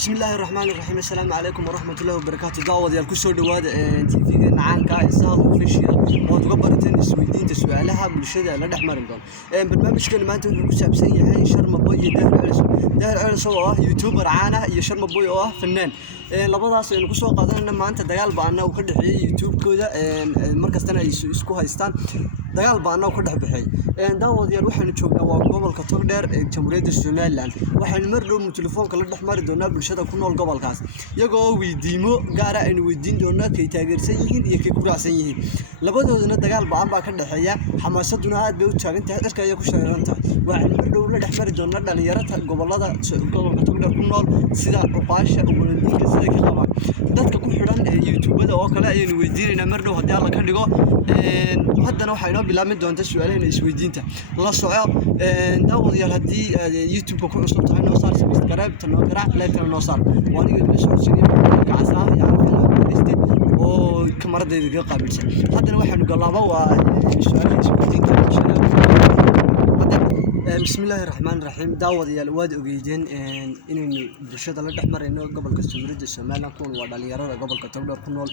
بسم الله الرحمن الرحيم. السلام عليكم ورحمة الله وبركاته. دعوة ديال كسر دواد تيفي نعانكا إساق وفيشيا وتقبلتين السويدين تسوالها بالشدة لا نحمر دون. برنامج كان ما تقول كسب سيء هاي شرم بوي دهر علس يوتيوبر عانا يشرم بوي فنان. لبضاس إنه كسر قادرنا ما أنت دجال بعنا وكده حي يوتيوب كذا مركز تنا يسكوها يستان dagaal baana ku dhex baxay daawadayaal waxaanu joognaa waa gobolka Togdheer ee Jamhuuriyadda Soomaaliland waxaanu mar dhow telefoonka la dhex mari doonaa bulshada ku nool gobolkaas iyagoo weydiimo gaar ah aynu weydiin doonaa kay taageersan yihiin iyo kay ku raacsan yihiin labadoodana dagaal baan baa ka dhaxeeya xamaasaduna aad bay u taagan tahay dadka ay ku shareeran tahay waxaanu mar dhow la dhex mari doonaa dhalinyarada gobolada gobolka Togdheer ku nool sida Uqaasha Ugulandiga sida ka qabaan dadka ku xidhan ee YouTube-da oo kale ayaynu weydiinaynaa mar dhow haddii alla ka dhigo haddana waxaynu bilaabmi doontaa su'aalaha isweydiinta la soco daawadayaal haddii YouTube-ka ku cusub tahay noo saar subscribe tan oo garaac like tan noo saar waa aniga la socodsiinay kacasa yaarfanaystay oo kamaradayda ka qaabilsan haddana waxaanu galaaba waa su'aalaha isweydiinta بسم الله الرحمن الرحيم. داوديال واد اوغيدين inaynu bulshada la dhaxmarayno gobolka Jamhuuriyadda Soomaaliland kuwan waa dhalinyarada gobolka Togdheer ku nool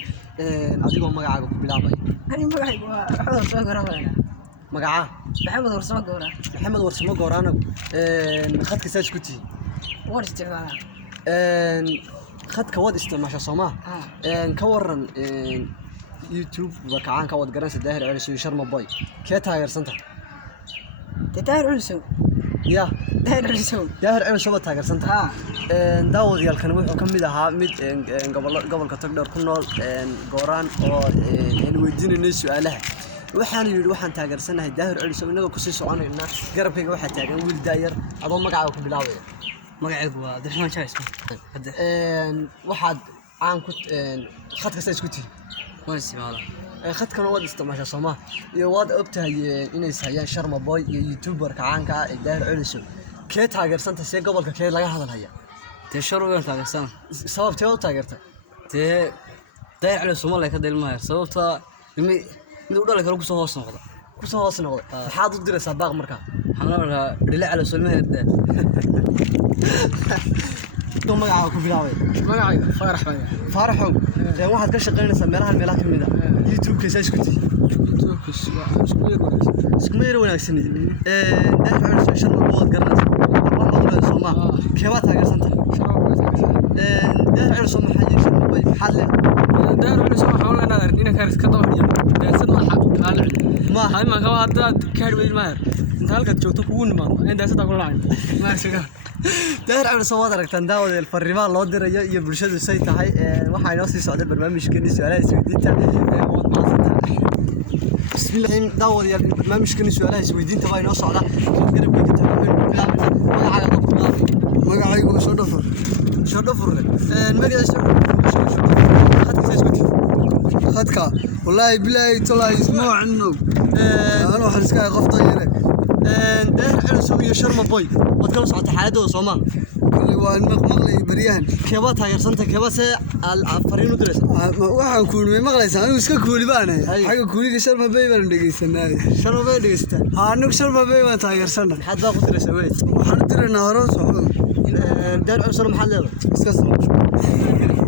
adigoo magacaaga ku bilaabay أنا مقعد وحضر صقر هذا magaca محمد ورصقر maxamed warsamo gooraano khadka saas ku tii ورث هذا khadka wad isticmaasha Soomaa ka waran YouTube bakacaan ka wad garanaysa daahir celiso sharma boy kee taageersanta تدار علسو يا دار علسو daahir celiso taageersanta daawadayaalkan wuxuu ka mid ahaa mid gobolka Togdheer ku nool gooraan oo aan weydiinayno su'aalaha waxaan yiri waxaan taageersanahay daahir celiso inaga ku sii soconayna garabkayga waxa taagan wiil daayar adoo magacaaga ku bilaabay magacaygu waa Abdiraxmaan Jaais waxaad aan ku khadka saas ku tii waan isticmaalaa khadkan wad isticmaasha Soomaa iyo wad ogtahay inay saayaan sharma boy iyo YouTuber kacaanka ah ee daahir celiso kee taageersanta si gobolka kee laga hadalaya tee sharuugan taageersan sababtee u taageertay tee daahir celiso Soomaaliya ka dheelmahay sababta mid u dhalay karo ku soo hoos noqday maxaad u diraysaa baaq markaa waxaan la dhilay celiso Soomaaliya magacaaga ku bilaabay magacayga Faarax baa faaraxow waxaad ka shaqeynaysaa meelaha kamid ah YouTube-ka saas ku tii isku yar wanaagsan daahir celiso sharma boy garanaysa Soomaa kee waa taageersanta daahir celiso maxay sharma boy maxaad leedahay دار على سوق حول أنا إنك كارس كطاولي دارسنا حال ما هاي ما كوا هذا كاربي الماهر أنت هلك تشوفه كون ما أنت دارسنا كل عين ما شجع daahir celiso waad aragtaan daawadayaal fariimaha loo dirayo iyo bulshadu say tahay waxa ay noo sii socday barnaamijkeena su'aalaha isweydiinta بسم الله داوديال barnaamijkeena su'aalaha isweydiinta waa inoo socda garabkayga taagan magacaygu soo dhafur magaciisa khadka wallahi billahi talaa ismuu عنه أنا وحرسكا قفطة يرى daahir celiso iyo sharma boy wad kala socota xaaladooda Soomaa kulli waa maqlay bariyaan keeba taageersanta keeba see fariin u diraysa waxaan kuulmay maqlaysaa anigu iska kuuli baanahay xaga kuuliga sharma bay baan dhageysanay sharma bay dhageysataa anigu sharma bay baan taageersanay maxaad baa ku diraysaa weey waxaan u diraynaa hore socdo daahir celiso maxaad leedahay iska soo